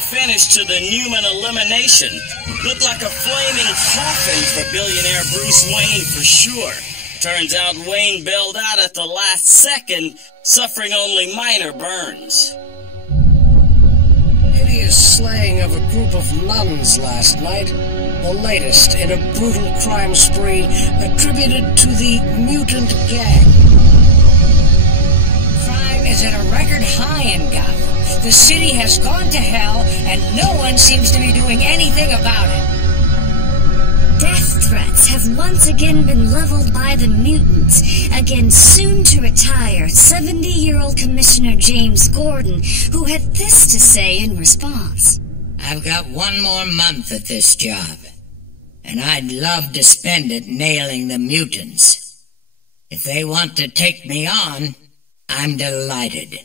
finish to the Newman elimination. Looked like a flaming coffin for billionaire Bruce Wayne for sure. Turns out Wayne bailed out at the last second, suffering only minor burns. Hideous slaying of a group of nuns last night. The latest in a brutal crime spree attributed to the mutant gang. Crime is at a record high in Gotham. The city has gone to hell, and no one seems to be doing anything about it. Death threats have once again been leveled by the mutants against soon-to-retire 70-year-old Commissioner James Gordon, who had this to say in response. I've got one more month at this job, and I'd love to spend it nailing the mutants. If they want to take me on, I'm delighted.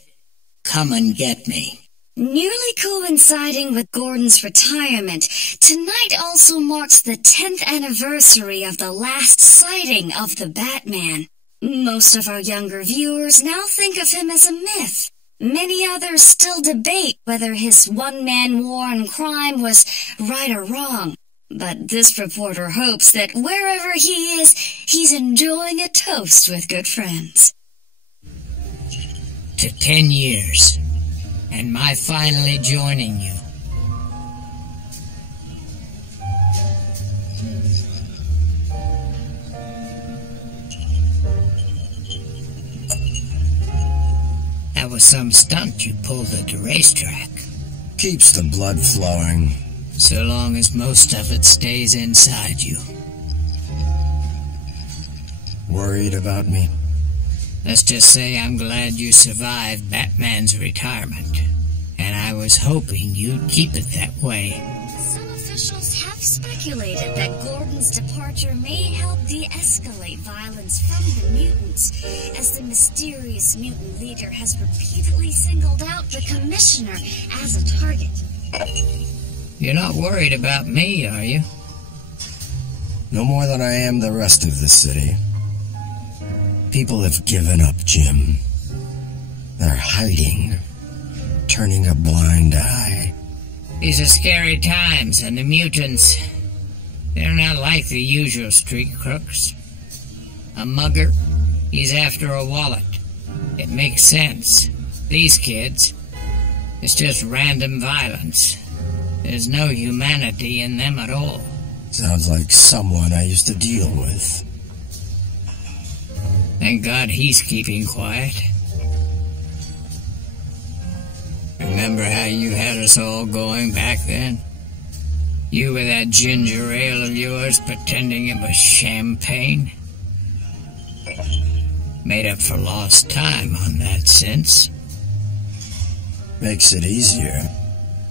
Come and get me. Nearly coinciding with Gordon's retirement, tonight also marks the 10th anniversary of the last sighting of the Batman. Most of our younger viewers now think of him as a myth. Many others still debate whether his one-man war on crime was right or wrong. But this reporter hopes that wherever he is, he's enjoying a toast with good friends. To 10 years, and my finally joining you. That was some stunt you pulled at the racetrack. Keeps the blood flowing. So long as most of it stays inside you. Worried about me? Let's just say I'm glad you survived Batman's retirement. And I was hoping you'd keep it that way. Some officials have speculated that Gordon's departure may help de-escalate violence from the mutants, as the mysterious mutant leader has repeatedly singled out the Commissioner as a target. You're not worried about me, are you? No more than I am the rest of the city. People have given up, Jim. They're hiding, turning a blind eye. These are scary times, and the mutants, they're not like the usual street crooks. A mugger, he's after a wallet. It makes sense. These kids, it's just random violence. There's no humanity in them at all. Sounds like someone I used to deal with. Thank God he's keeping quiet. Remember how you had us all going back then? You with that ginger ale of yours pretending it was champagne? Made up for lost time on that sense. Makes it easier.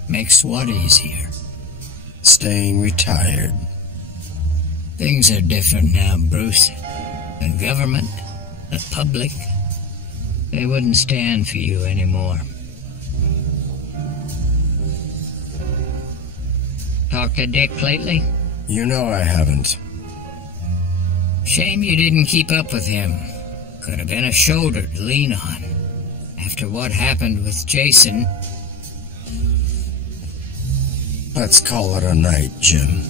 Makes what easier? Staying retired. Things are different now, Bruce. The government, the public, they wouldn't stand for you anymore. Talked to Dick lately? You know I haven't. Shame you didn't keep up with him. Could have been a shoulder to lean on. After what happened with Jason. Let's call it a night, Jim.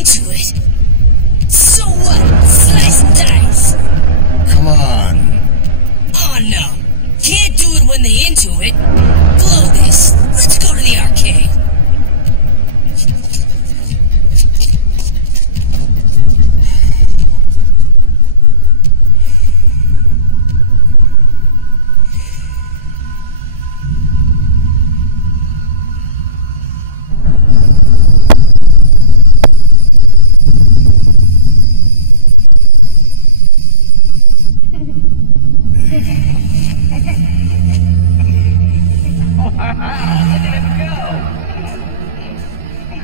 into it. So what? Slice and dice. Come on. Oh no. Can't do it when they into it. Blow this. Let's go to the arcade.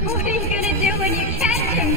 What are you gonna do when you catch him,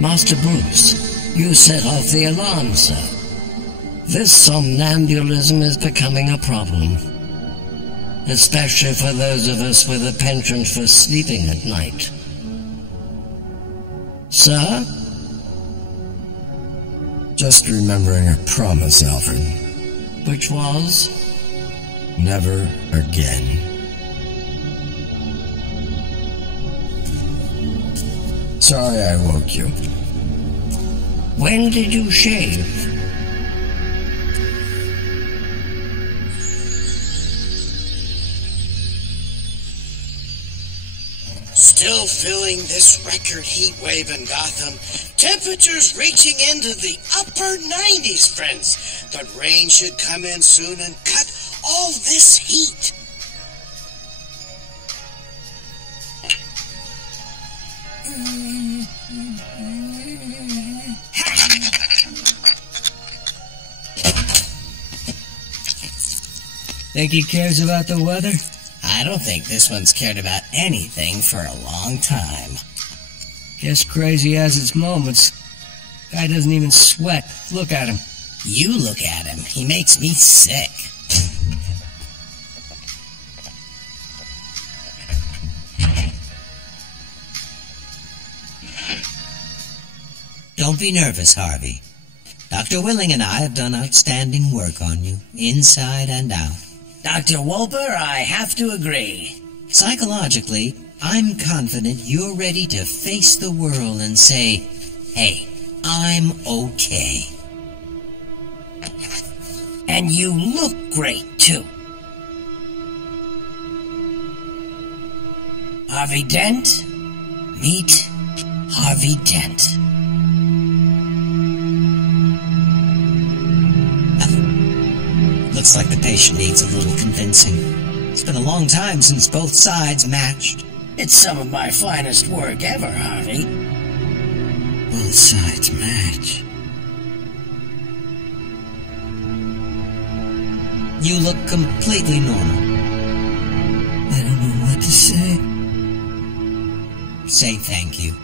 Master Bruce, you set off the alarm, sir. This somnambulism is becoming a problem. Especially for those of us with a penchant for sleeping at night. Sir? Just remembering a promise, Alfred. Which was? Never again. Sorry I woke you. When did you shave? Still feeling this record heat wave in Gotham. Temperatures reaching into the upper 90s, friends. But rain should come in soon and cut all this heat. Think he cares about the weather? I don't think this one's cared about anything for a long time. Guess crazy has its moments. Guy doesn't even sweat. Look at him. You look at him. He makes me sick. Don't be nervous, Harvey. Dr. Willing and I have done outstanding work on you, inside and out. Dr. Wolper, I have to agree. Psychologically, I'm confident you're ready to face the world and say, hey, I'm okay. And you look great, too. Harvey Dent? Meet Harvey Dent. Looks like the patient needs a little convincing. It's been a long time since both sides matched. It's some of my finest work ever, Harvey. Both sides match. You look completely normal. I don't know what to say. Say thank you.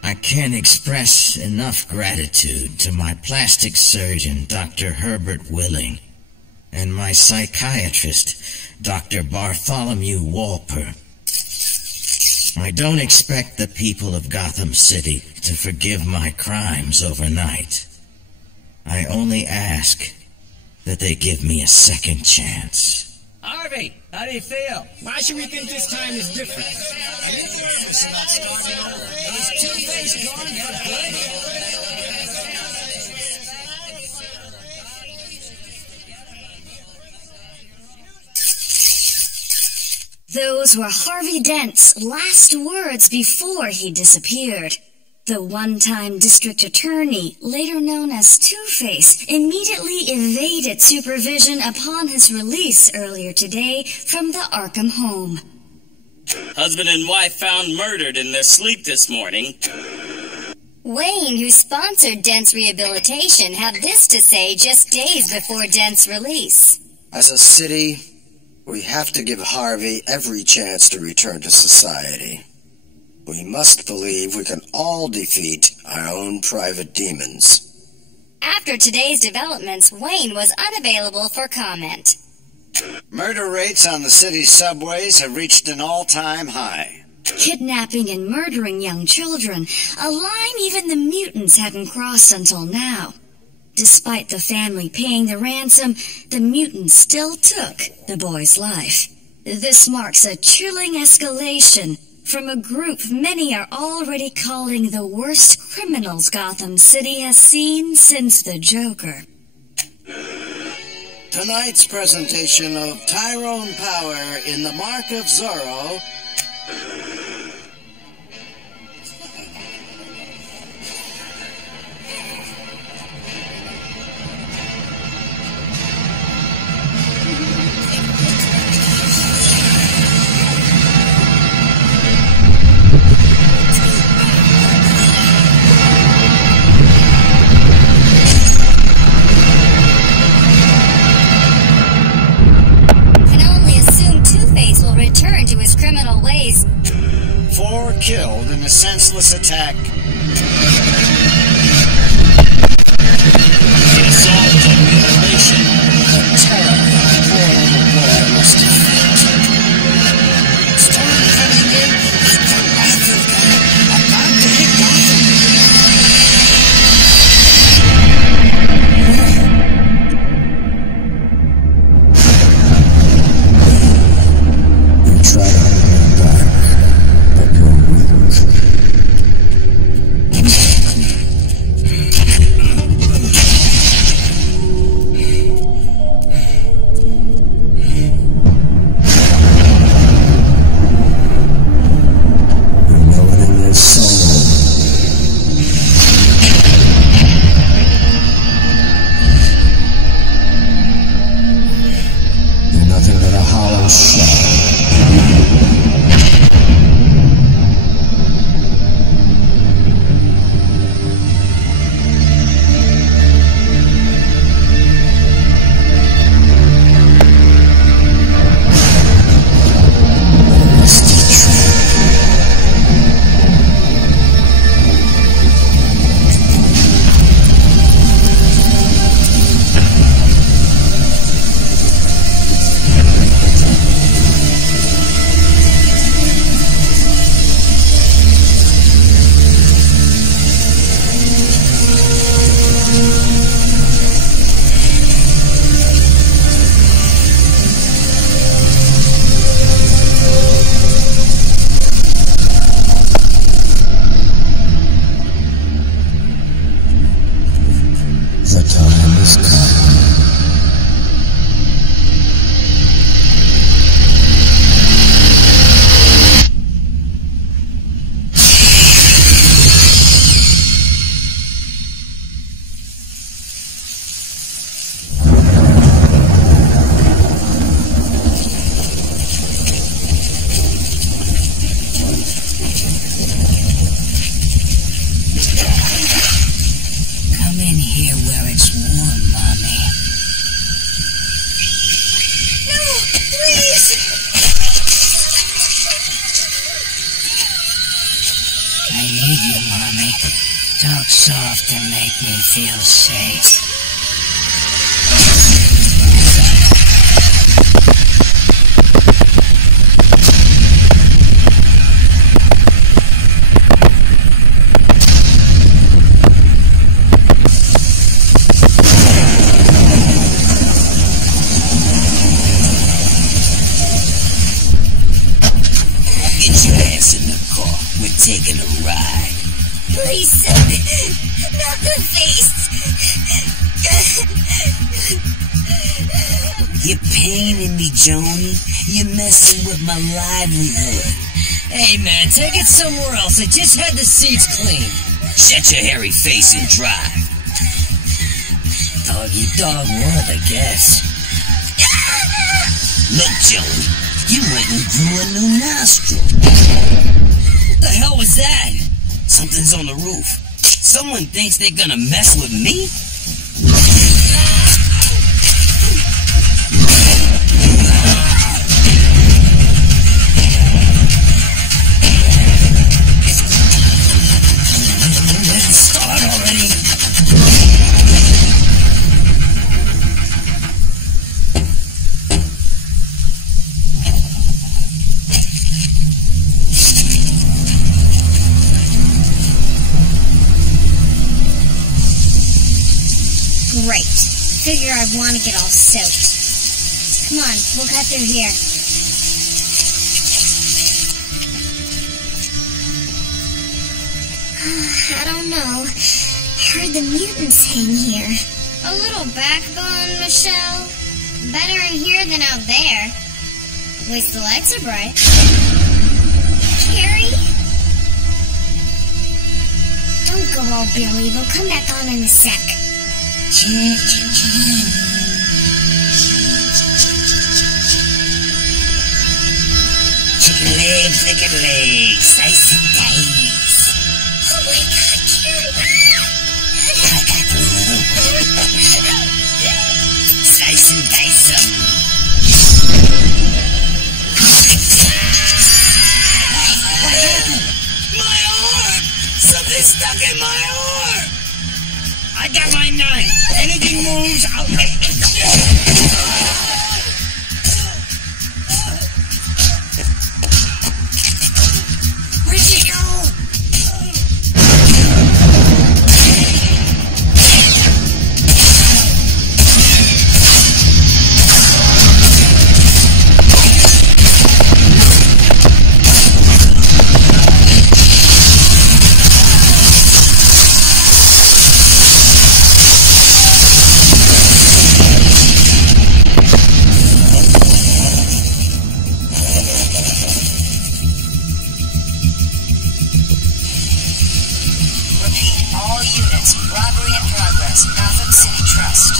I can't express enough gratitude to my plastic surgeon, Dr. Herbert Willing, and my psychiatrist, Dr. Bartholomew Wolper. I don't expect the people of Gotham City to forgive my crimes overnight. I only ask that they give me a second chance. Harvey, how do you feel? Why should we think this time is different? Is Two-Face gone for good? Those were Harvey Dent's last words before he disappeared. The one-time district attorney, later known as Two-Face, immediately evaded supervision upon his release earlier today from the Arkham home. Husband and wife found murdered in their sleep this morning. Wayne, who sponsored Dent's rehabilitation, had this to say just days before Dent's release. As a city, we have to give Harvey every chance to return to society. We must believe we can all defeat our own private demons. After today's developments, Wayne was unavailable for comment. Murder rates on the city's subways have reached an all-time high. Kidnapping and murdering young children, a line even the mutants hadn't crossed until now. Despite the family paying the ransom, the mutants still took the boy's life. This marks a chilling escalation from a group many are already calling the worst criminals Gotham City has seen since the Joker. Tonight's presentation of Tyrone Power in the Mark of Zorro. Killed in a senseless attack. The assault and mutilation. The terror that poor little boy must have felt. Storm coming in, and the wrath of God about to hit Gotham. You try to hold me back. Talk soft and make me feel safe. Get your ass in the car. We're taking a ride. Please, not the face. You're paining me, Joni. You're messing with my livelihood. Hey, man, take it somewhere else. I just had the seats cleaned. Shut your hairy face and drive. Dog would, I guess. Look, Joey, you went and grew a new nostril. What the hell was that? Something's on the roof. Someone thinks they're gonna mess with me? Start already. Great. Figure I'd want to get all soaked. Come on, we'll cut through here. I don't know. Heard the mutants hang here. A little backbone, Michelle. Better in here than out there. At least the lights are bright. Carrie? Don't go all Billy. They'll come back on in a sec. Chicken legs, slice and dice. Oh my God, Carrie! I got the little slice and dice 'em. What happened? My arm! Something stuck in my arm! I got my knife. Anything moves, I'll... Where'd you go? Robbery in progress. Gotham City Trust.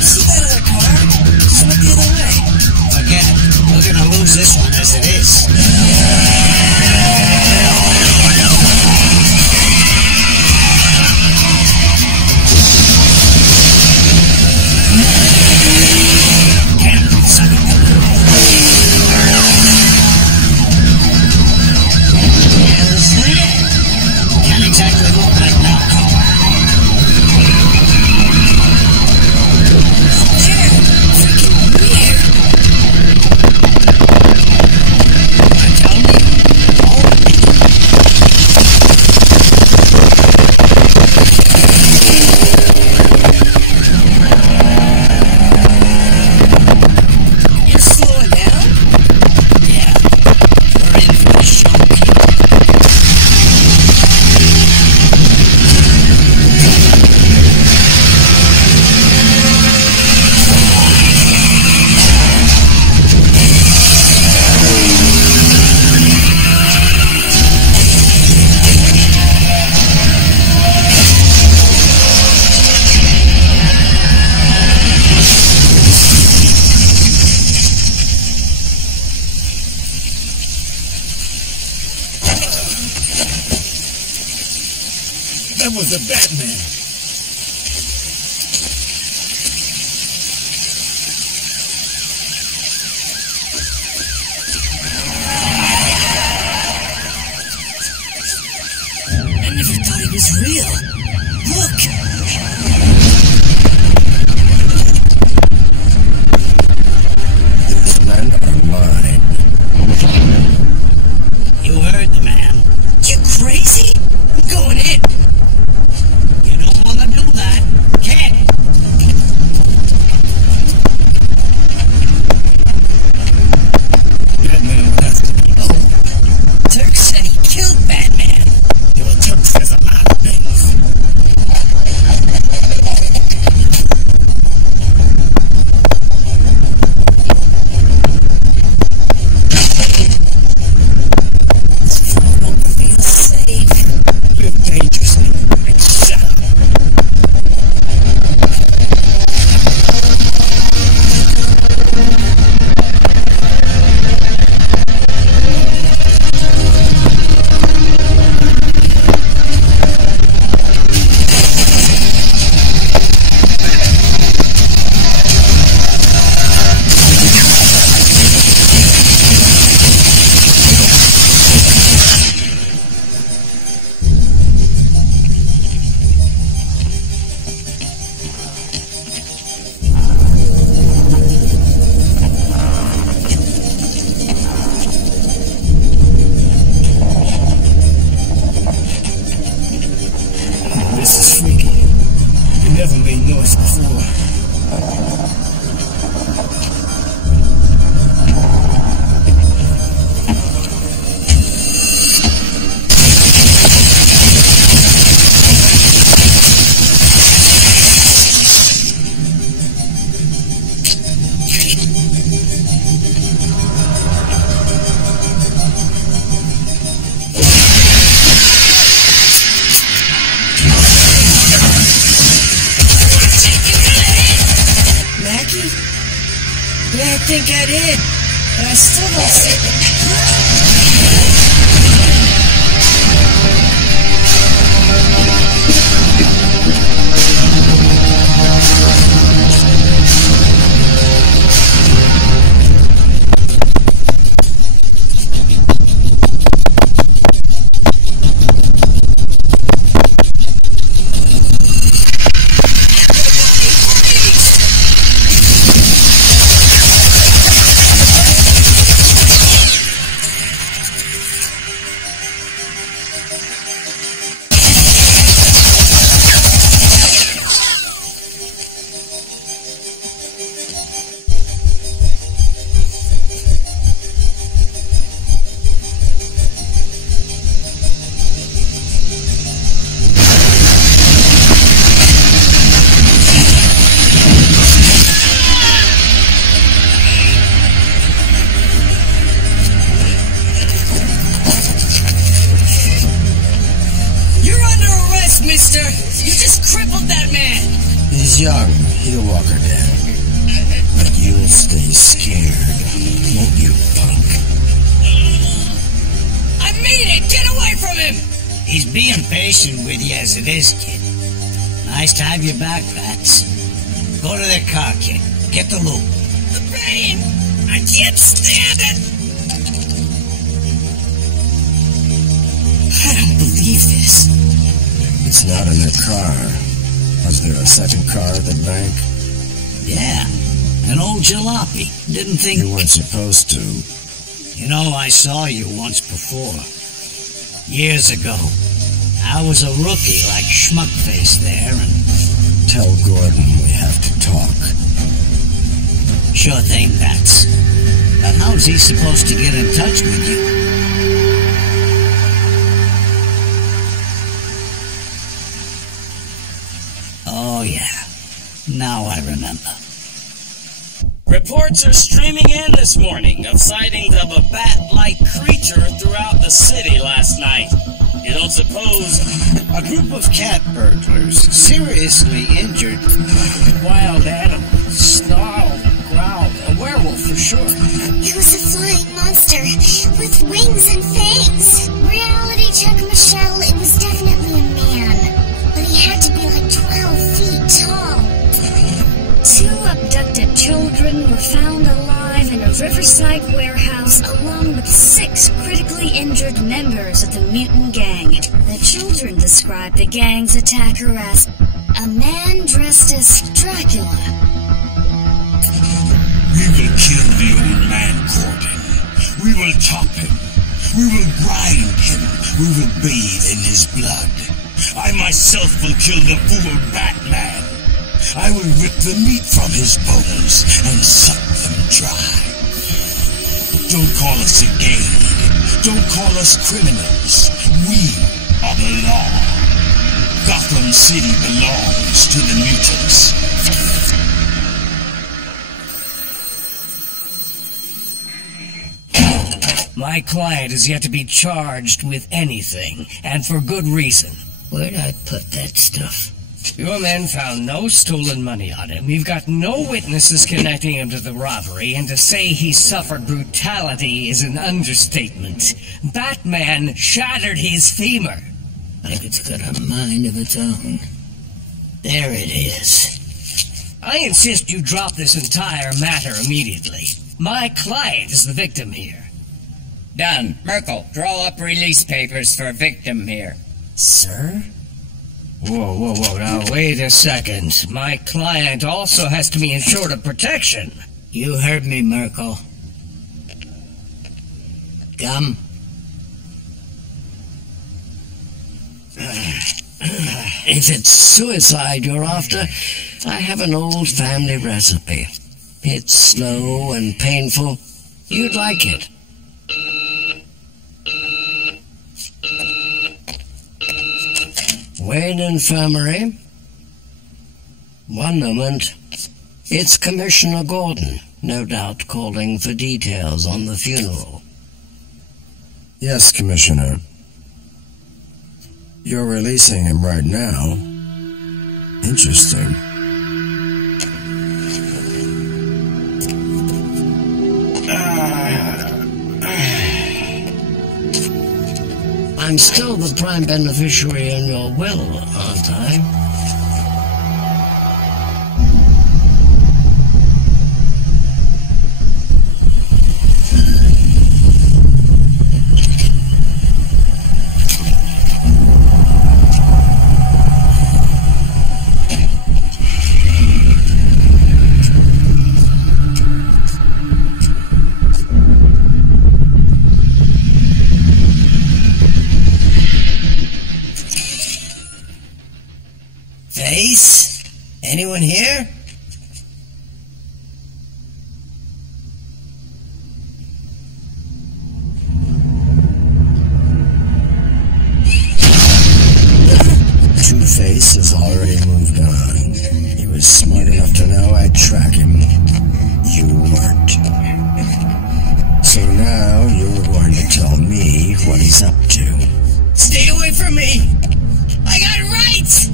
See that other car? Just went the other way. Forget it. We're gonna lose this one as it is. Can't exactly look like Malcolm. You're slowing down? Yeah. We're in for the show. That was the Batman. I never thought it was real. Look! These men are mine. You heard the man. You crazy? I'm going in. Yeah, I think I did. But I still don't see... Mister, you just crippled that man. He's young. He'll walk her down. But you'll stay scared, won't you, punk? I mean it! Get away from him! He's being patient with you as it is, kid. Nice to have you back, Bats. Go to the car, kid. Get the loot. The pain! I can't stand it! I don't believe this. It's not in their car. Was there a second car at the bank? Yeah, an old jalopy. Didn't think... You weren't supposed to. You know, I saw you once before. Years ago. I was a rookie like Schmuckface there, and... Tell Gordon we have to talk. Sure thing, Bats. But how's he supposed to get in touch with you? Oh, yeah. Now I remember. Reports are streaming in this morning of sightings of a bat-like creature throughout the city last night. You don't suppose... A group of cat burglars seriously injured wild animals, snarled and growled. A werewolf for sure. It was a flying monster with wings and fangs. Reality check, Michelle. It was definitely a man. But he had to be like 12 feet tall. 2 abducted children were found alive in a Riverside warehouse along with 6 critically injured members of the mutant gang. The children described the gang's attacker as a man dressed as Dracula. We will kill the old man, Gordon. We will chop him. We will grind him. We will bathe in his blood. I myself will kill the fool Batman. I will rip the meat from his bones and suck them dry. Don't call us a gang. Don't call us criminals. We are the law. Gotham City belongs to the mutants. My client is yet to be charged with anything, and for good reason. Where'd I put that stuff? Your men found no stolen money on him. You've got no witnesses connecting him to the robbery, and to say he suffered brutality is an understatement. Batman shattered his femur. Like it's got a mind of its own. There it is. I insist you drop this entire matter immediately. My client is the victim here. Done. Merkel, draw up release papers for victim here. Sir? Whoa, now wait a second. My client also has to be insured of protection. You heard me, Merkel. Gum? If it's suicide you're after, I have an old family recipe. It's slow and painful. You'd like it. Wayne Infirmary. One moment. It's Commissioner Gordon, no doubt calling for details on the funeral. Yes, Commissioner. You're releasing him right now. Interesting. I'm still the prime beneficiary in your will, aren't I? Face? Anyone here? Two-Face has already moved on. He was smart enough to know I'd track him. You weren't. So now you're going to tell me what he's up to. Stay away from me! I got rights!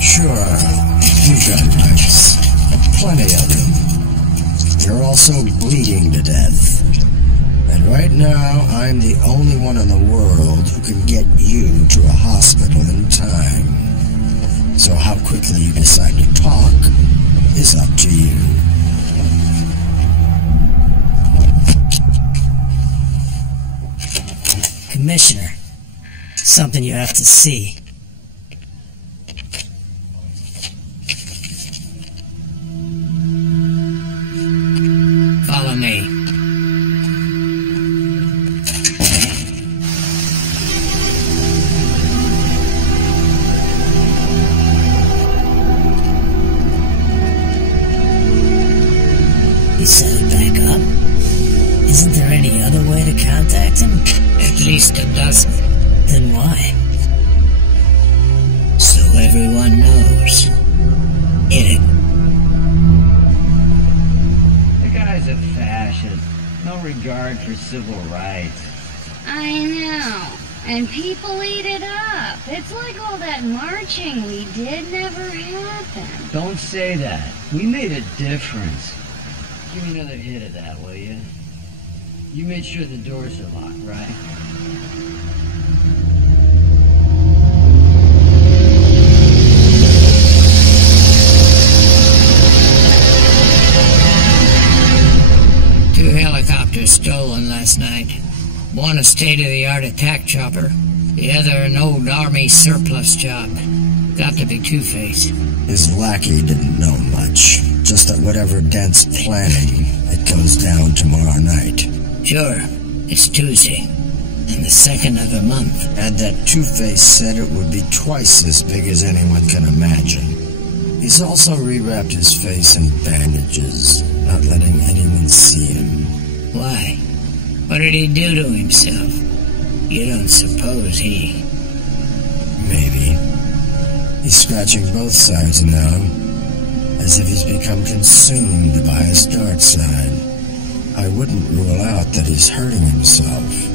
Sure, you've got rights. Plenty of them. You're also bleeding to death. And right now, I'm the only one in the world who can get you to a hospital in time. So how quickly you decide to talk is up to you. Commissioner, something you have to see. Follow me. He set it back up? Isn't there any other way to contact him? At least a dozen. Then why? So everyone knows. Hit it. The guy's a fascist. No regard for civil rights. I know. And people eat it up. It's like all that marching we did never happened. Don't say that. We made a difference. Give me another hit of that, will you? You made sure the doors are locked, right? Two helicopters stolen last night. One a state-of-the-art attack chopper. The other an old army surplus job. Got to be Two-Face. His lackey didn't know much. Just that whatever Dent's planning, it goes down tomorrow night. Sure, it's Tuesday, and the 2nd of the month. And that Two-Face said it would be twice as big as anyone can imagine. He's also rewrapped his face in bandages, not letting anyone see him. Why? What did he do to himself? You don't suppose he... Maybe. He's scratching both sides now, as if he's become consumed by his dark side. I wouldn't rule out that he's hurting himself.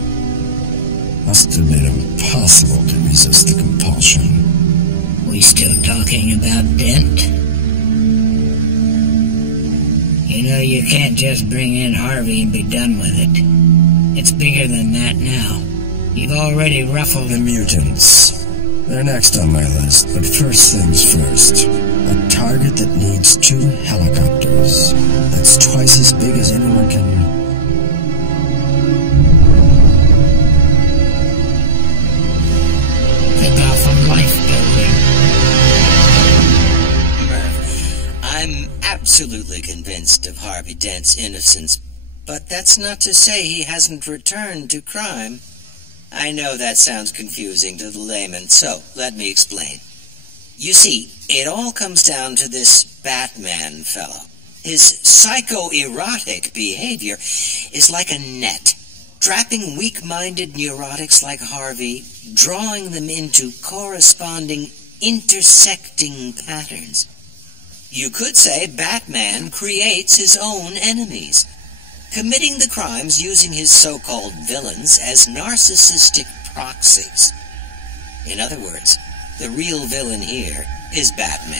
Must have been impossible to resist the compulsion. We still talking about Dent? You know, you can't just bring in Harvey and be done with it. It's bigger than that now. You've already ruffled... The mutants. They're next on my list, but first things first. A target that needs 2 helicopters. That's twice as big as anyone can... The Gotham Life Building. I'm absolutely convinced of Harvey Dent's innocence, but that's not to say he hasn't returned to crime. I know that sounds confusing to the layman, so let me explain. You see, it all comes down to this Batman fellow. His psycho-erotic behavior is like a net, trapping weak-minded neurotics like Harvey, drawing them into corresponding intersecting patterns. You could say Batman creates his own enemies, committing the crimes using his so-called villains as narcissistic proxies. In other words, the real villain here is Batman.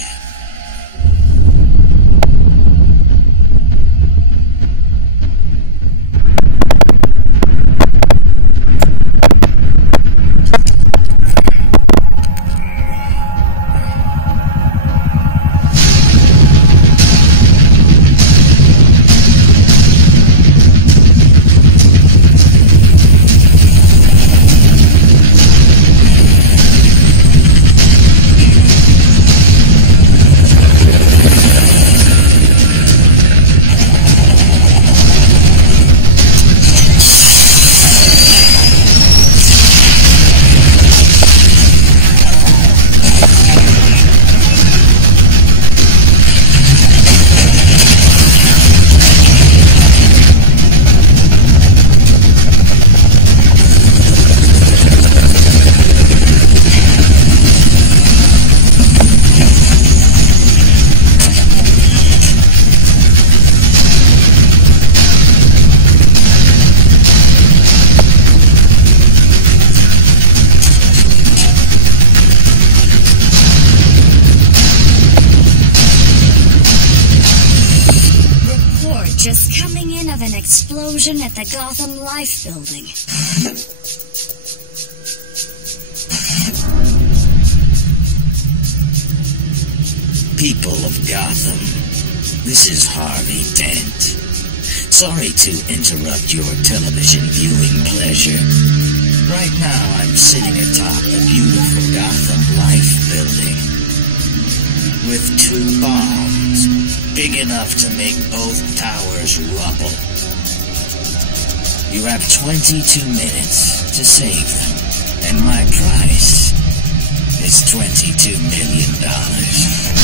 explosion at the Gotham Life building. People of Gotham, this is Harvey Dent. Sorry to interrupt your television viewing pleasure. Right now I'm sitting atop the beautiful Gotham Life building with 2 bombs big enough to make both towers rubble. You have 22 minutes to save them, and my price is $22 million.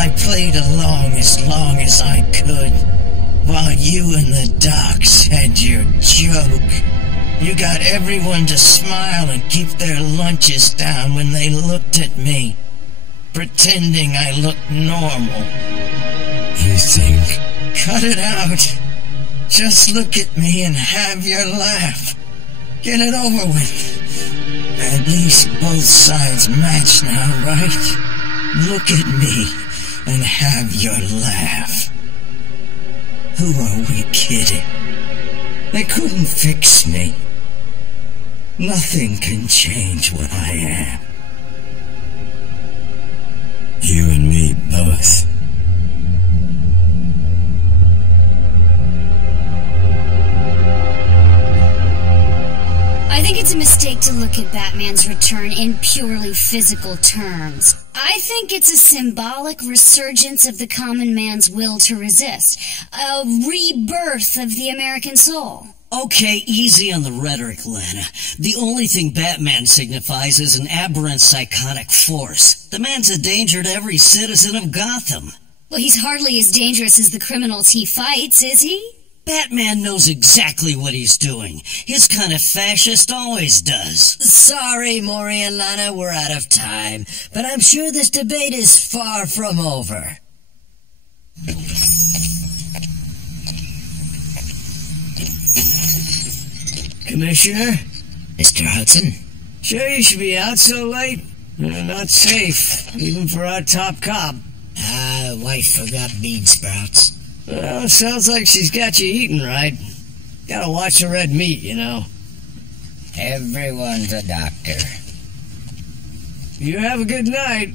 I played along as I could, while you and the docs had your joke. You got everyone to smile and keep their lunches down when they looked at me, pretending I looked normal. You think? Cut it out. Just look at me and have your laugh. Get it over with. At least both sides match now, right? Look at me and have your laugh. Who are we kidding? They couldn't fix me. Nothing can change what I am. You and me both. I think it's a mistake to look at Batman's return in purely physical terms. I think it's a symbolic resurgence of the common man's will to resist, a rebirth of the American soul. Okay, easy on the rhetoric, Lana. The only thing Batman signifies is an aberrant psychotic force. The man's a danger to every citizen of Gotham. Well, he's hardly as dangerous as the criminals he fights, is he? Batman knows exactly what he's doing. His kind of fascist always does. Sorry, Maury and Lana, we're out of time. But I'm sure this debate is far from over. Commissioner? Mr. Hudson? Sure you should be out so late? Not safe, even for our top cop. Wife forgot bean sprouts. Well, sounds like she's got you eating right. Gotta watch the red meat, you know. Everyone's a doctor. You have a good night.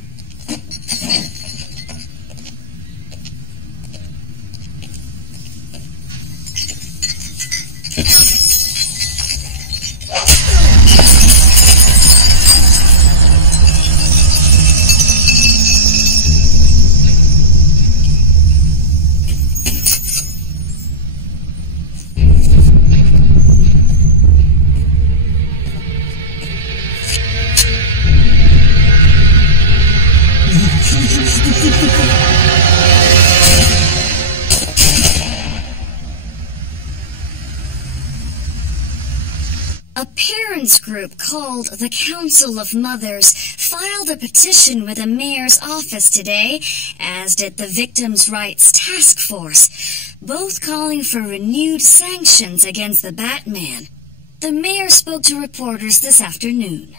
A parents group called the Council of Mothers filed a petition with the mayor's office today, as did the Victims' Rights Task Force, both calling for renewed sanctions against the Batman. The mayor spoke to reporters this afternoon.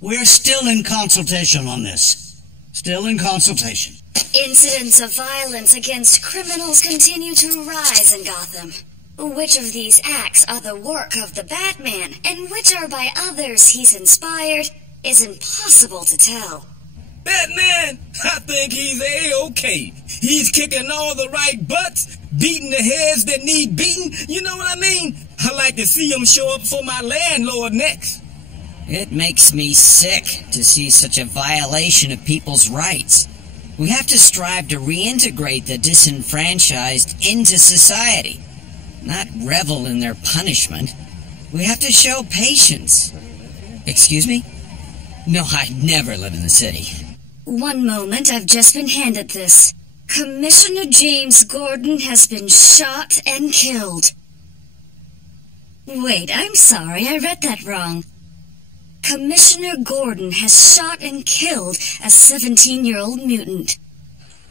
We're still in consultation on this. Still in consultation. Incidents of violence against criminals continue to rise in Gotham. Which of these acts are the work of the Batman, and which are by others he's inspired, is impossible to tell. Batman, I think he's A-okay. He's kicking all the right butts, beating the heads that need beating. You know what I mean? I like to see him show up for my landlord next. It makes me sick to see such a violation of people's rights. We have to strive to reintegrate the disenfranchised into society, not revel in their punishment. We have to show patience. Excuse me? No, I'd never live in the city. One moment, I've just been handed this. Commissioner James Gordon has been shot and killed. Wait, I'm sorry, I read that wrong. Commissioner Gordon has shot and killed a 17-year-old mutant.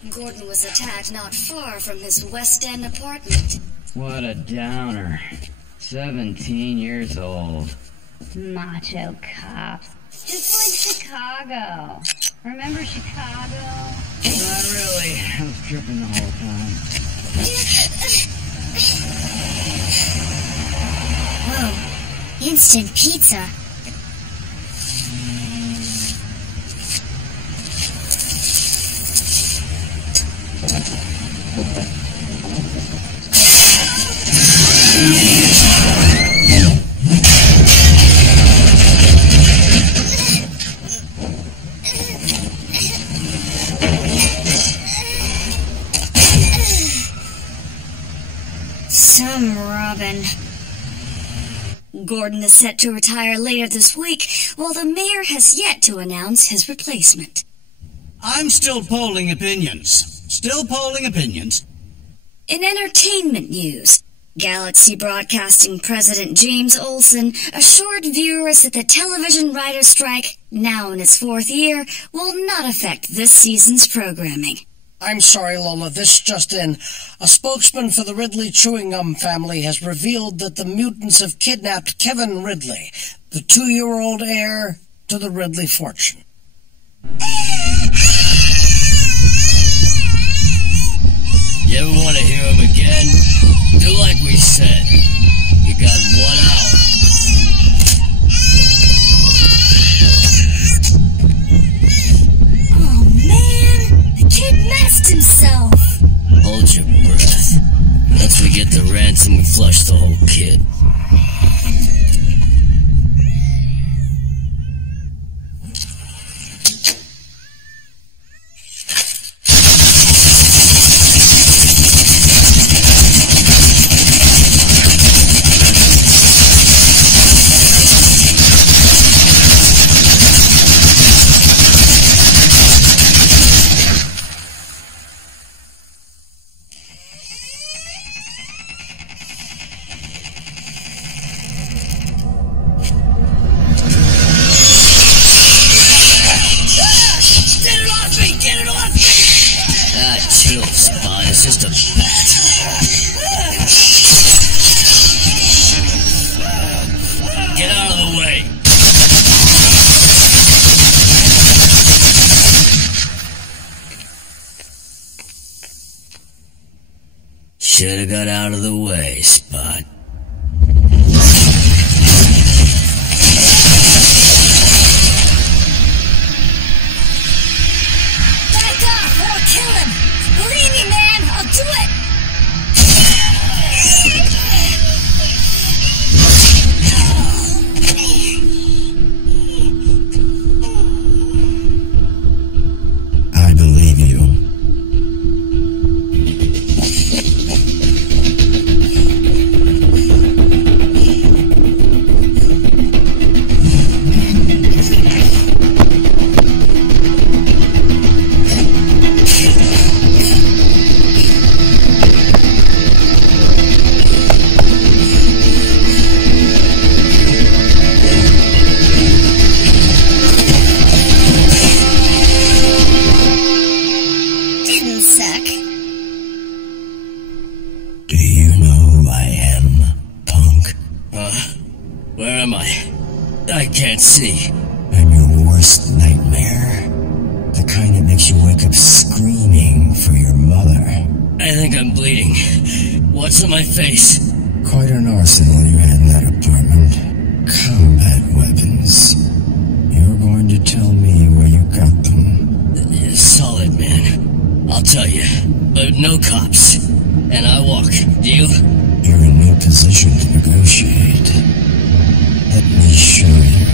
Gordon was attacked not far from his West End apartment. What a downer. 17 years old. Macho cops. Just like Chicago. Remember Chicago? Not really. I was tripping the whole time. Whoa. Instant pizza. Some Robin. Gordon is set to retire later this week, while the mayor has yet to announce his replacement. I'm still polling opinions. Still polling opinions. In entertainment news, Galaxy Broadcasting President James Olsen assured viewers that the television writer's strike, now in its 4th year, will not affect this season's programming. I'm sorry, Lola, this just in. A spokesman for the Ridley Chewing Gum family has revealed that the mutants have kidnapped Kevin Ridley, the 2-year-old heir to the Ridley fortune. You ever want to hear him again? Do like we said. You got 1 hour. Oh, man! The kid messed himself! Hold your breath. Once we get the ransom, we flush the whole kid. Chill, Spot. It's just a bat. Get out of the way. Should have got out of the way, Spot. Back off or I'll kill him! Believe me, man! I'll do it! I believe you. Didn't suck. Do you know who I am, punk? Where am I? I can't see. I'm your worst nightmare. The kind that makes you wake up screaming for your mother. I think I'm bleeding. What's on my face? Quite an arsenal you had in that apartment. Combat weapons. You're going to tell me where you got them. Solid, man. I'll tell you. But no cops. And I walk. Deal? You're in no position to negotiate. Let me show you.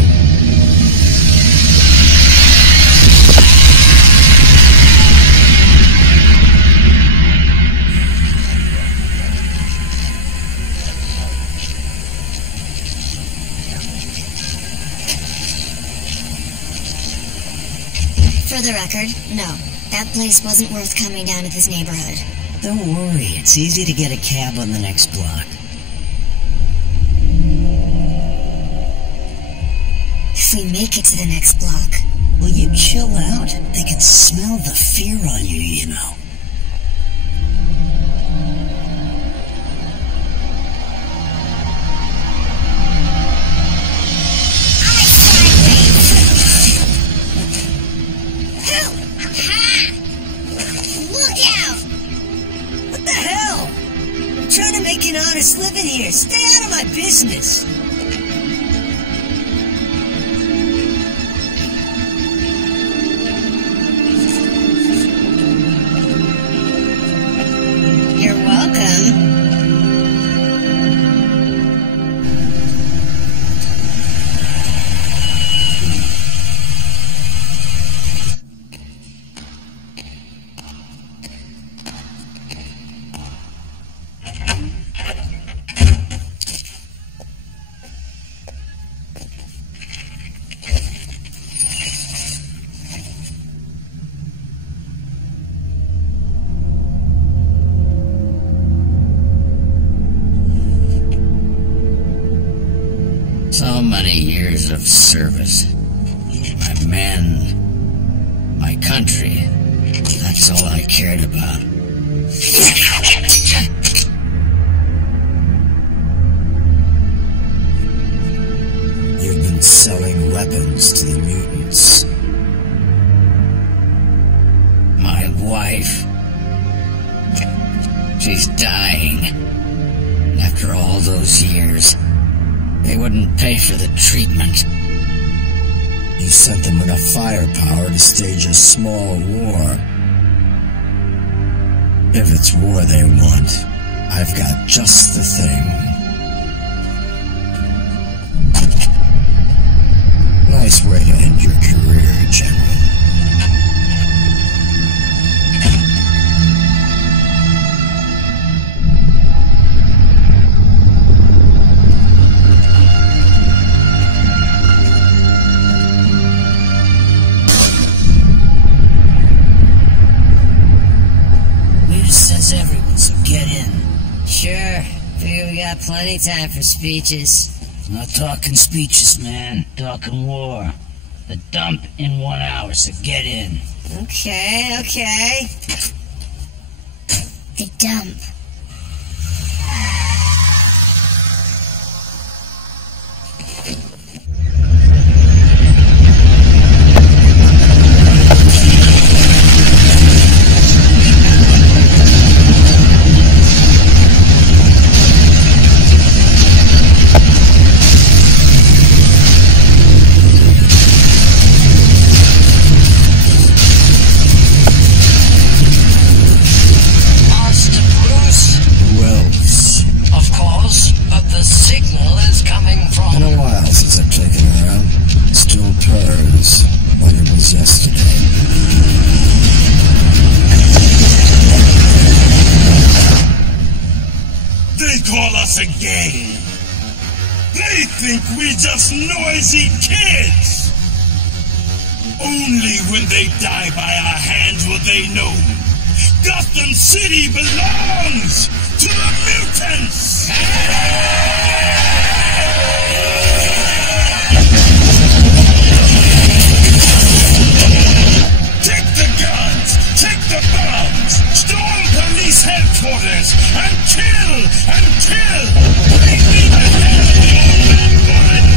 For the record, no. That place wasn't worth coming down to this neighborhood. Don't worry, it's easy to get a cab on the next block. If we make it to the next block. Will you chill out? They can smell the fear on you, you know. Look out! What the hell? I'm trying to make an honest living here. Stay out of my business. You're welcome. years of service. My men, my country, that's all I cared about. You've been selling weapons to the mutants. My wife, she's dying. After all those years, they wouldn't pay for the treatment. You sent them enough firepower to stage a small war. If it's war they want, I've got just the thing. Nice way to end your career, General. Says everyone, so get in. Sure. Figure we got plenty of time for speeches. Not talking speeches, man. Talking war. The dump in 1 hour, so get in. Okay. The dump. Again. They think we just noisy kids. Only when they die by our hands will they know Gotham City belongs to the mutants. Take the guns, take the bombs, storm police headquarters, and kill and kill. Bring me the head of the old man Gordon.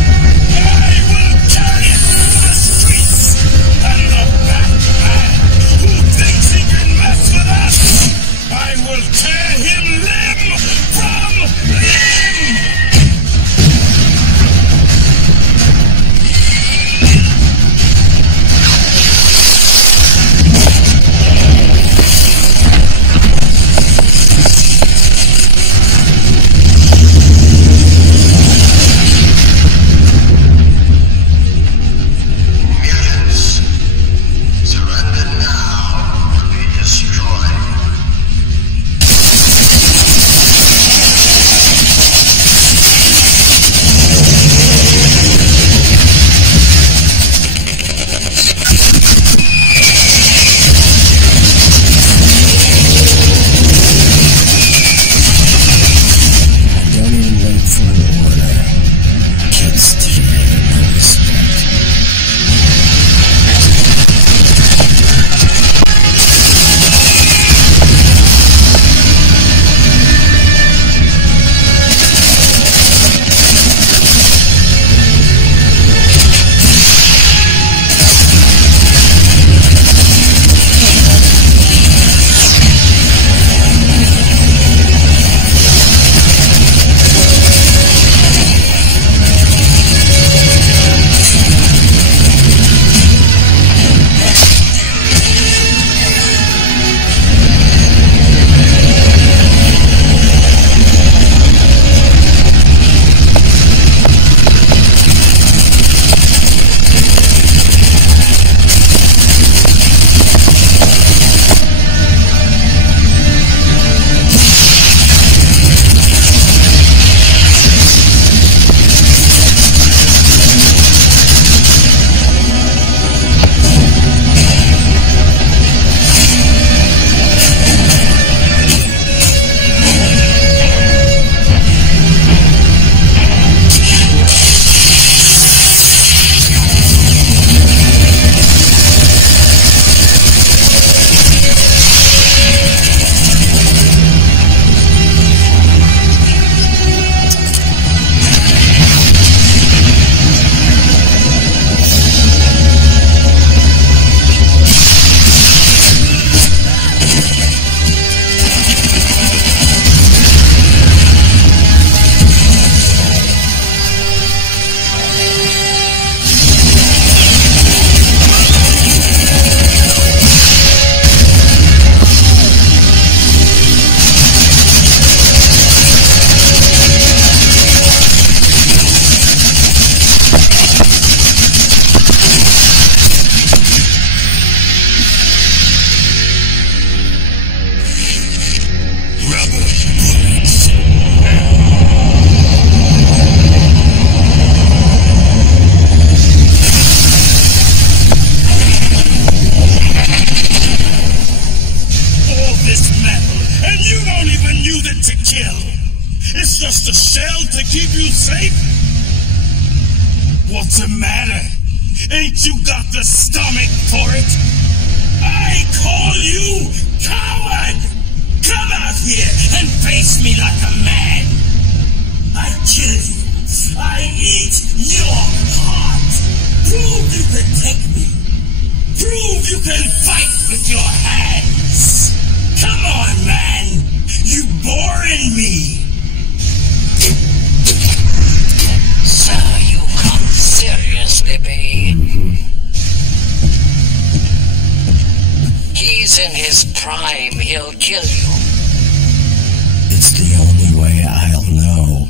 I will carry it through the streets. And the Batman who thinks he can mess with us, I will tear him limb from limb. this metal, and you don't even use it to kill. It's just a shell to keep you safe. What's the matter? Ain't you got the stomach for it? I call you coward! Come out here and face me like a man! I kill you. I eat your heart. Prove you can take me. Prove you can fight with your hands. Come on, man. You boring me. So you can't seriously be. He's in his prime. He'll kill you. It's the only way I'll know.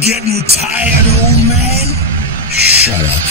Getting tired, old man? Shut up.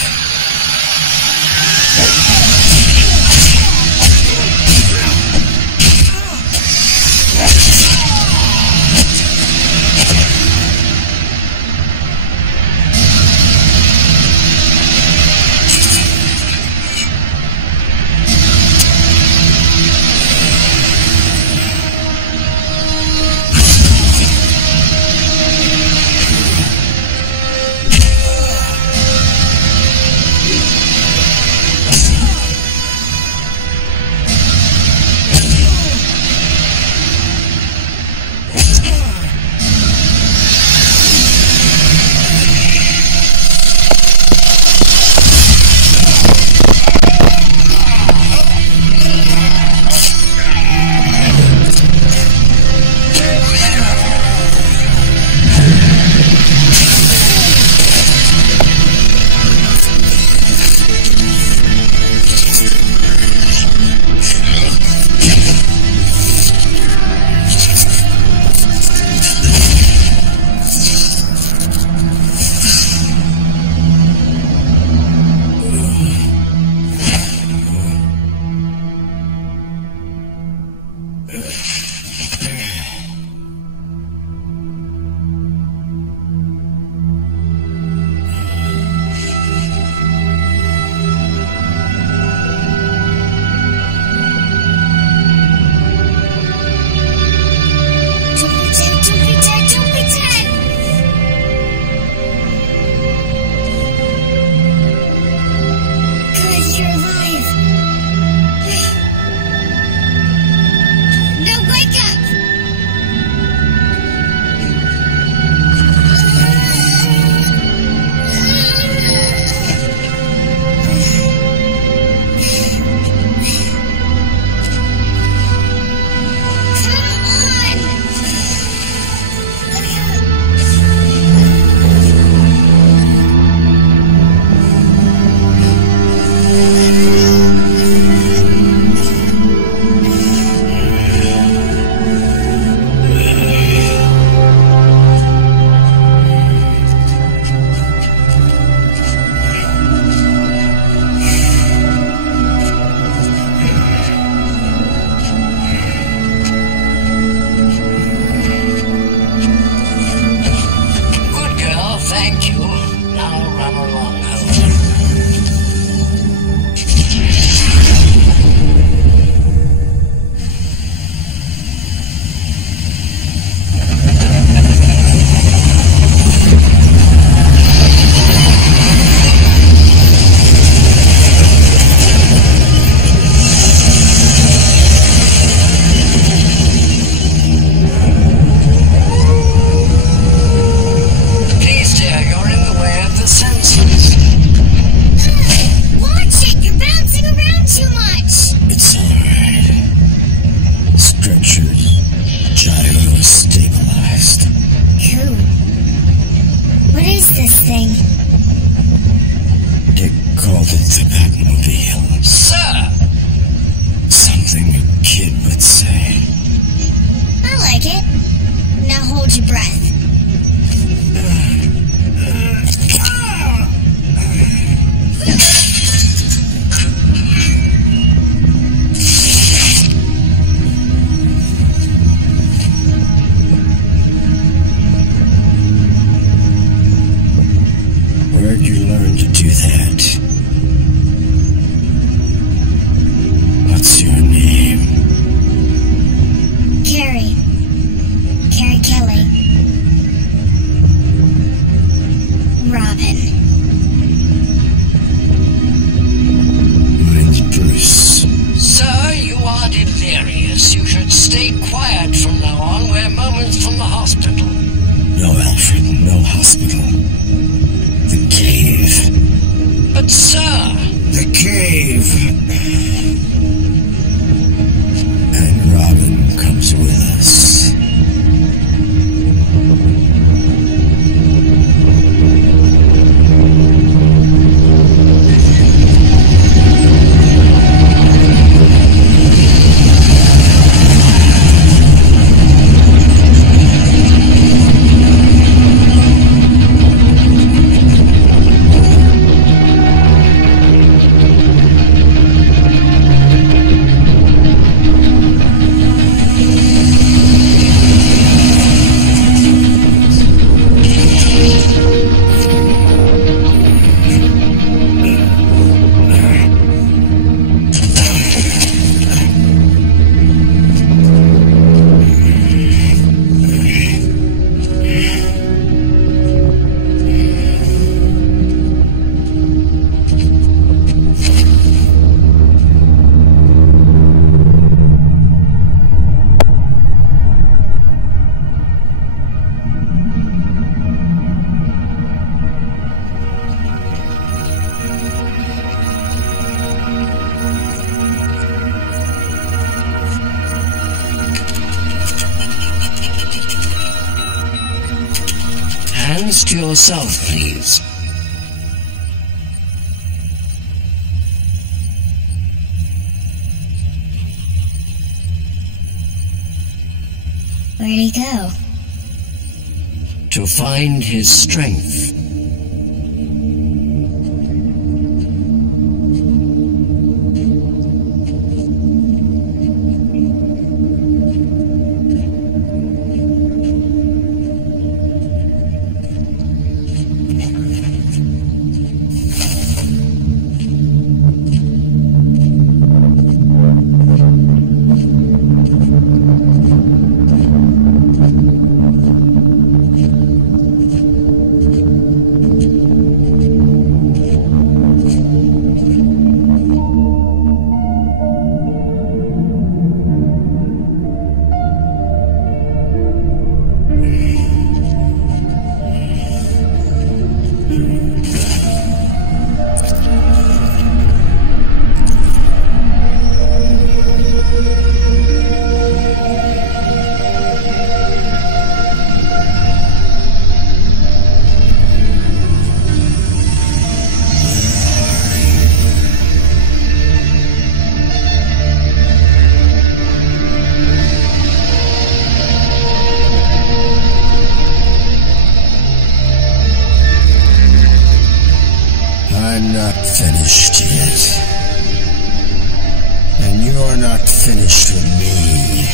I'll run along home. Hands to yourself, please. Where'd he go? To find his strength. I'm not finished yet. And you're not finished with me.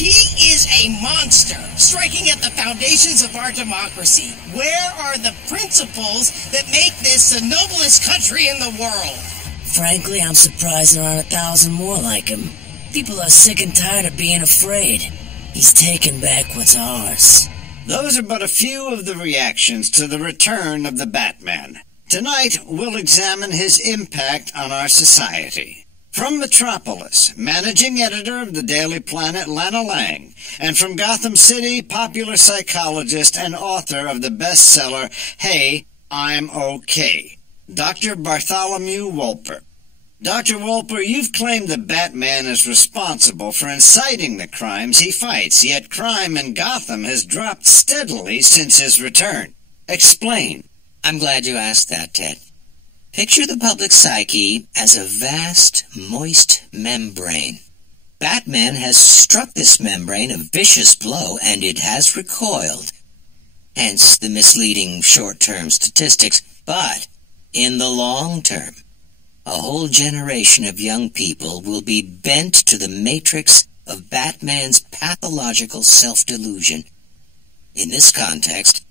He is a monster, striking at the foundations of our democracy. Where are the principles that make this the noblest country in the world? Frankly, I'm surprised there aren't 1,000 more like him. People are sick and tired of being afraid. He's taken back what's ours. Those are but a few of the reactions to the return of the Batman. Tonight, we'll examine his impact on our society. From Metropolis, managing editor of the Daily Planet, Lana Lang, and from Gotham City, popular psychologist and author of the bestseller, Hey, I'm Okay, Dr. Bartholomew Wolper. Dr. Wolper, you've claimed the Batman is responsible for inciting the crimes he fights, yet crime in Gotham has dropped steadily since his return. Explain. I'm glad you asked that, Ted. Picture the public psyche as a vast, moist membrane. Batman has struck this membrane a vicious blow, and it has recoiled. Hence the misleading short-term statistics. But in the long term, a whole generation of young people will be bent to the matrix of Batman's pathological self-delusion. In this context,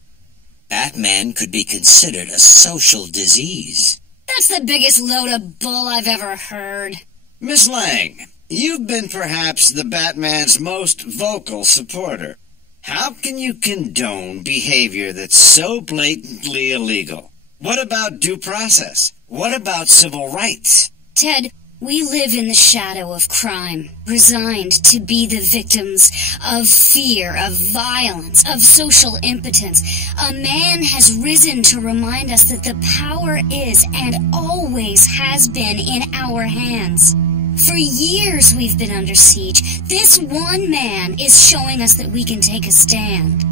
Batman could be considered a social disease. That's the biggest load of bull I've ever heard. Miss Lang, you've been perhaps the Batman's most vocal supporter. How can you condone behavior that's so blatantly illegal? What about due process? What about civil rights? Ted, we live in the shadow of crime, resigned to be the victims of fear, of violence, of social impotence. A man has risen to remind us that the power is and always has been in our hands. For years we've been under siege. This one man is showing us that we can take a stand.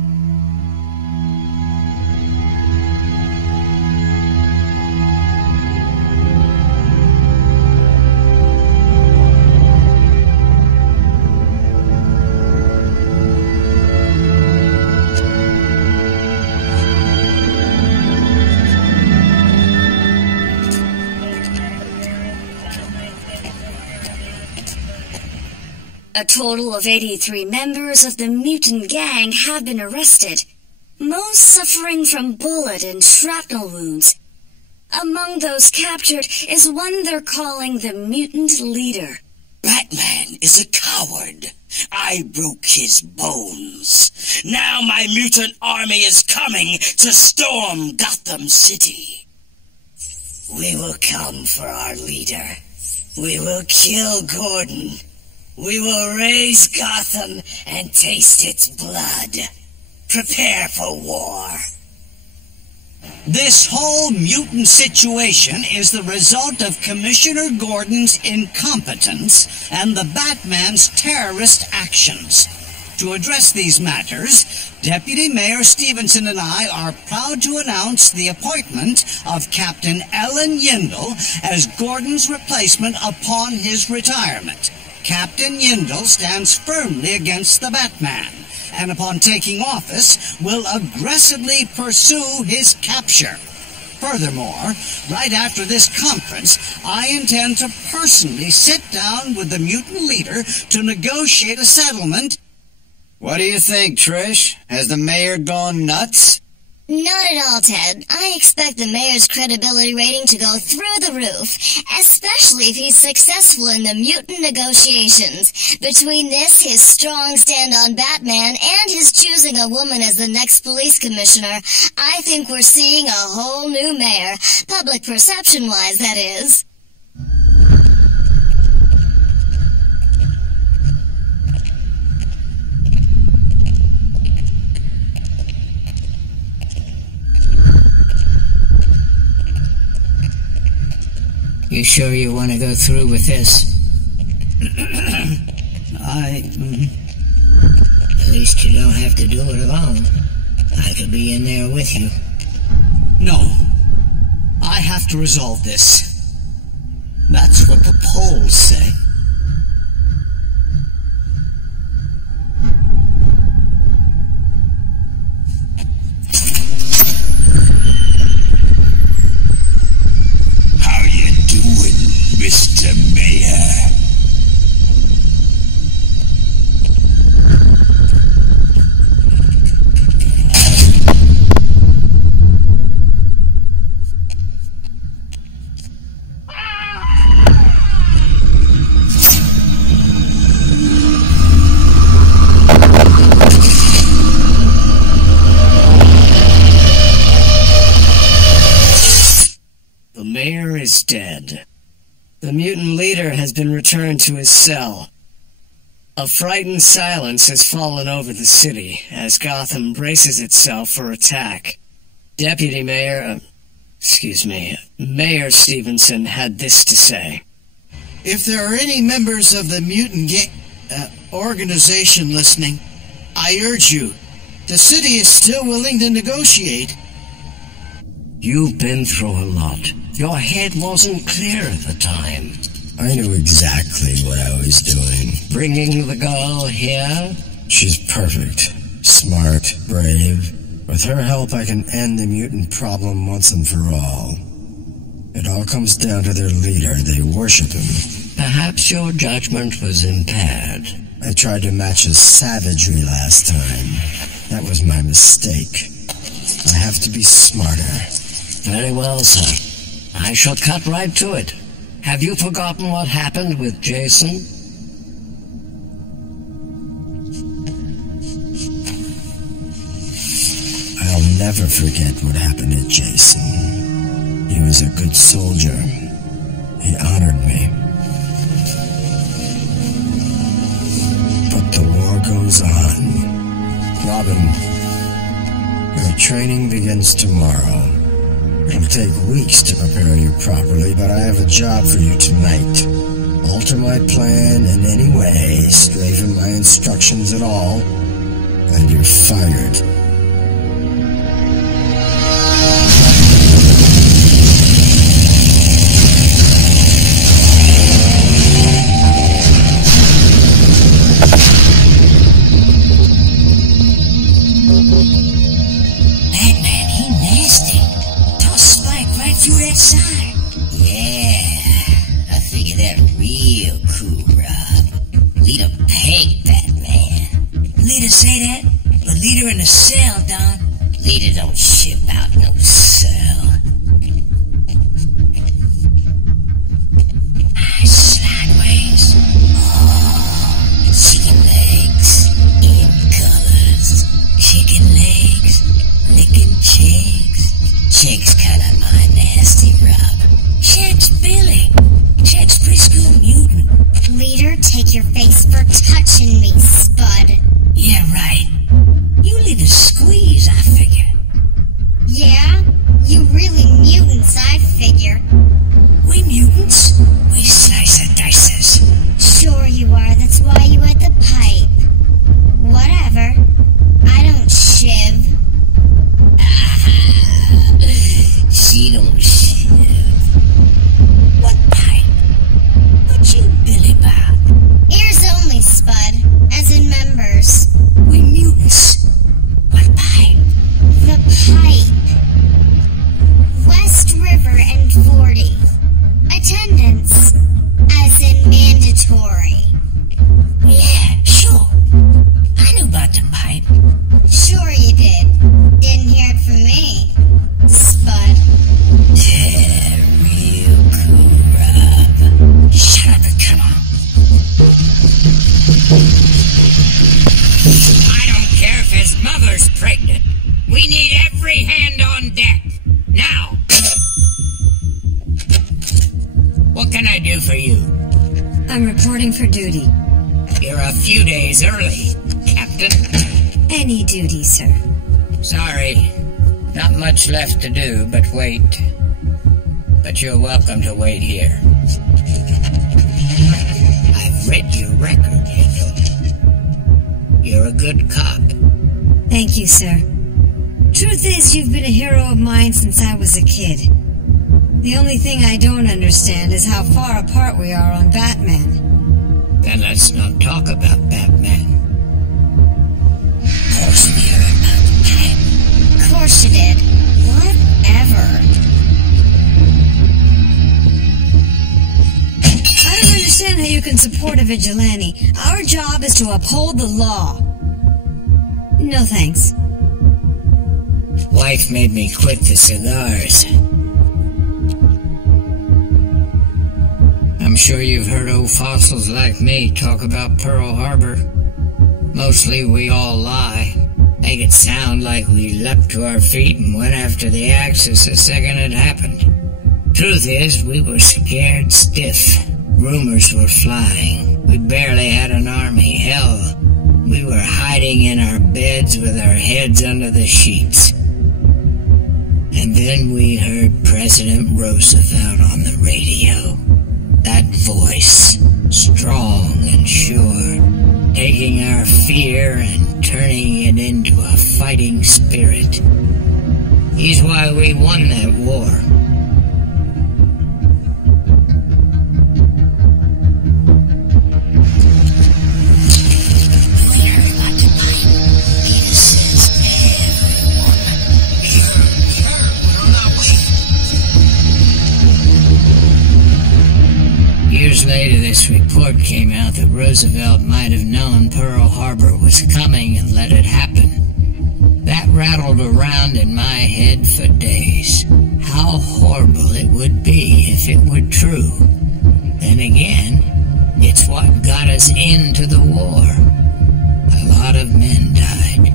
A total of 83 members of the mutant gang have been arrested, most suffering from bullet and shrapnel wounds. Among those captured is one they're calling the mutant leader. Batman is a coward. I broke his bones. Now my mutant army is coming to storm Gotham City. We will come for our leader. We will kill Gordon. We will raise Gotham and taste its blood. Prepare for war. This whole mutant situation is the result of Commissioner Gordon's incompetence and the Batman's terrorist actions. To address these matters, Deputy Mayor Stevenson and I are proud to announce the appointment of Captain Ellen Yindle as Gordon's replacement upon his retirement. Captain Yindle stands firmly against the Batman, and upon taking office, will aggressively pursue his capture. Furthermore, right after this conference, I intend to personally sit down with the mutant leader to negotiate a settlement. What do you think, Trish? Has the mayor gone nuts? Not at all, Ted. I expect the mayor's credibility rating to go through the roof, especially if he's successful in the mutant negotiations. Between this, his strong stand on Batman, and his choosing a woman as the next police commissioner, I think we're seeing a whole new mayor. Public perception-wise, that is. You sure you want to go through with this? At least you don't have to do it alone. I could be in there with you. No. I have to resolve this. That's what the polls say. Mr. Mayor. dead. The mutant leader has been returned to his cell. A frightened silence has fallen over the city as Gotham braces itself for attack. Mayor Stevenson had this to say. If there are any members of the mutant organization listening, I urge you, the city is still willing to negotiate. You've been through a lot. Your head wasn't clear at the time. I knew exactly what I was doing. Bringing the girl here? She's perfect. Smart, brave. With her help, I can end the mutant problem once and for all. It all comes down to their leader. They worship him. Perhaps your judgment was impaired. I tried to match his savagery last time. That was my mistake. I have to be smarter. Very well, sir. I shall cut right to it. Have you forgotten what happened with Jason? I'll never forget what happened to Jason. He was a good soldier. He honored me. But the war goes on. Robin, your training begins tomorrow. It'll take weeks to prepare you properly, but I have a job for you tonight. Alter my plan in any way, stray from my instructions at all, and you're fired. Left to do, but wait. But you're welcome to wait here. I've read your record, you know. You're a good cop. Thank you, sir. Truth is, you've been a hero of mine since I was a kid. The only thing I don't understand is how far apart we are on Batman. Then let's not talk about Batman. Of course we heard about Batman. Of course you did. Whatever. I don't understand how you can support a vigilante. Our job is to uphold the law. No thanks. Wife made me quit the cigars. I'm sure you've heard old fossils like me talk about Pearl Harbor. Mostly we all lie. Make it sound like we leapt to our feet and went after the Axis the second it happened. Truth is, we were scared stiff. Rumors were flying. We barely had an army. Hell, we were hiding in our beds with our heads under the sheets. And then we heard President Roosevelt on the radio. That voice, strong and sure, taking our fear and turning it into a fighting spirit. He's why we won that war. Years later, this report came out that Roosevelt might have known Pearl Harbor was coming and let it happen. That rattled around in my head for days. How horrible it would be if it were true. Then again, it's what got us into the war. A lot of men died.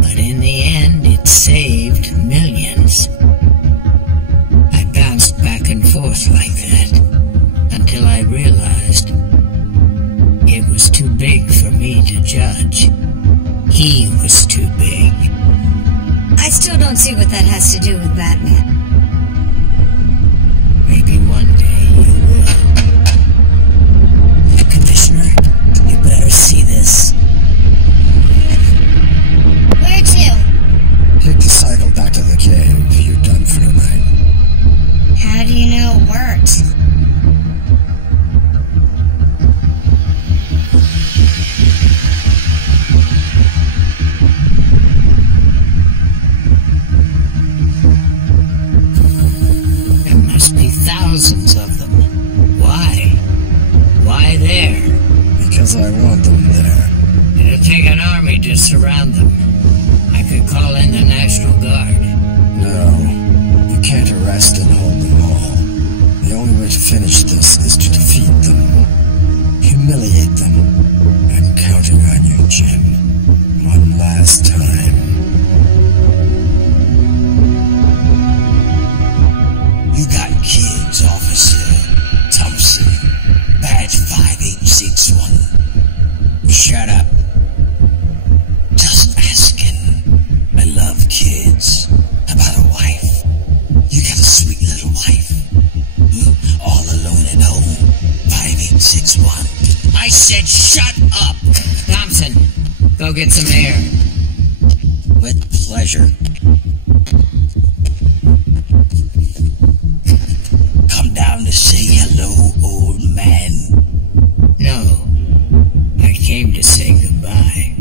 But in the end, it saved millions. I bounced back and forth like that, until I realized it was too big for me to judge. He was too big. I still don't see what that has to do with Batman. Maybe one day you will. Commissioner, you better see this. Where to? Take the cycle back to the cave. You're done for tonight. How do you know it worked? Thousands of them. Why? Why there? Because I want them there. It'll take an army to surround them. I could call in the National Guard. No. You can't arrest and hold them all. The only way to finish this is to defeat them. Humiliate them. I'm counting on you, Jim. One last time. You got kids, Officer Thompson. Badge 5861. Shut up. Just asking. I love kids. How about a wife? You got a sweet little wife. All alone at home. 5861. I said shut up! Thompson, go get some air. With pleasure. Come down to say hello, old man. No, I came to say goodbye.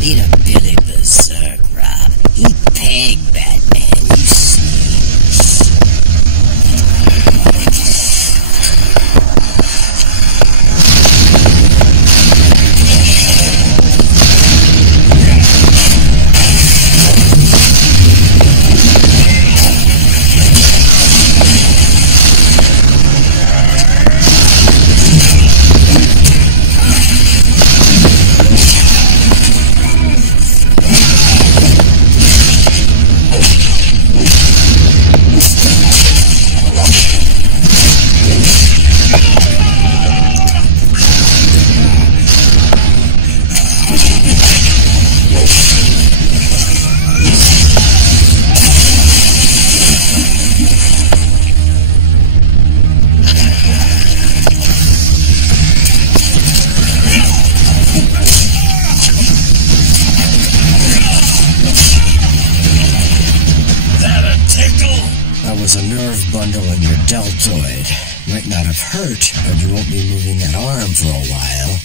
Beat a Billy berserk, Rob. He pegged Batman, you see. Might not have hurt, but you won't be moving that arm for a while.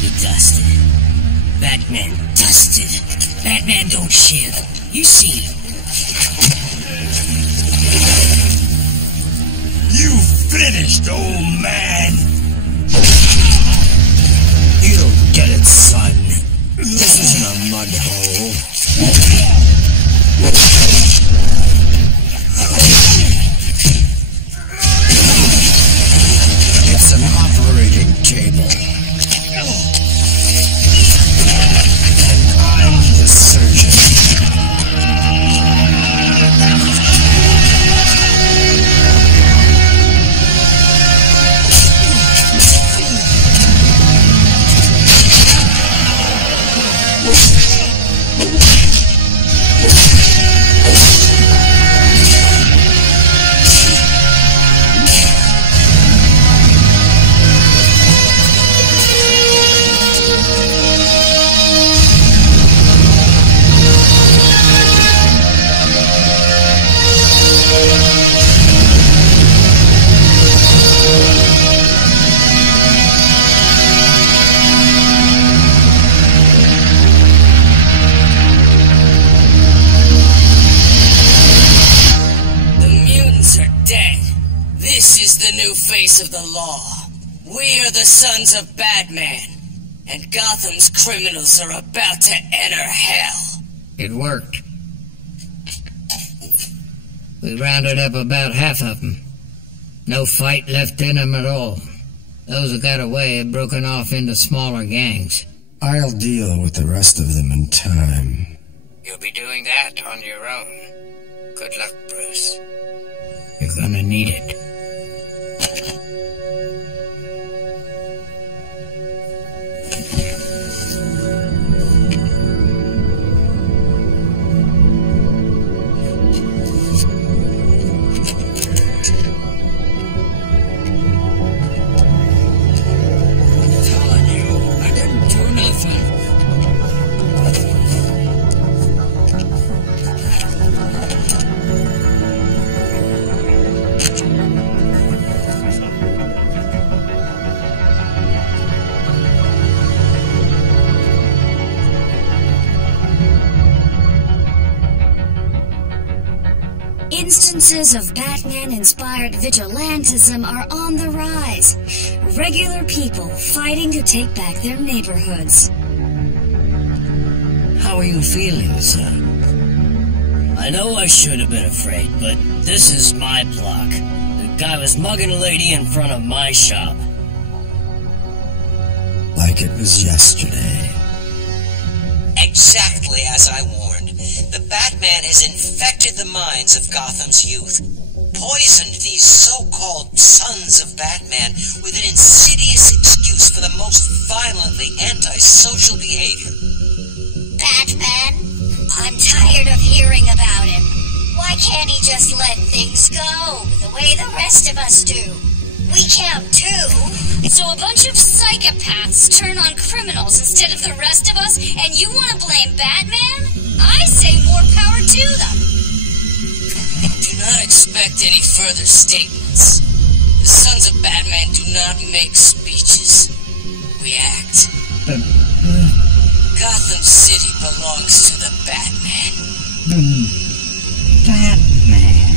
He dusted. Batman dusted. Batman don't shiv. You see. You finished, old man! You don't get it, son. This isn't a mud hole. It's an operating table. And I'm the surgeon. Of the law. We are the sons of Batman, and Gotham's criminals are about to enter hell. It worked. We rounded up about half of them. No fight left in them at all. Those who got away had broken off into smaller gangs. I'll deal with the rest of them in time. You'll be doing that on your own. Good luck, Bruce. You're gonna need it. Instances of Batman-inspired vigilantism are on the rise. Regular people fighting to take back their neighborhoods. How are you feeling, son? I know I should have been afraid, but this is my block. The guy was mugging a lady in front of my shop. Like it was yesterday. Exactly as I warned. The Batman has infected the minds of Gotham's youth, poisoned these so-called sons of Batman with an insidious excuse for the most violently antisocial behavior. Batman, I'm tired of hearing about him. Why can't he just let things go the way the rest of us do? we count too. So a bunch of psychopaths turn on criminals instead of the rest of us, and you want to blame Batman? I say more power to them. Do not expect any further statements. The sons of Batman do not make speeches. We act. Gotham City belongs to the Batman. Batman.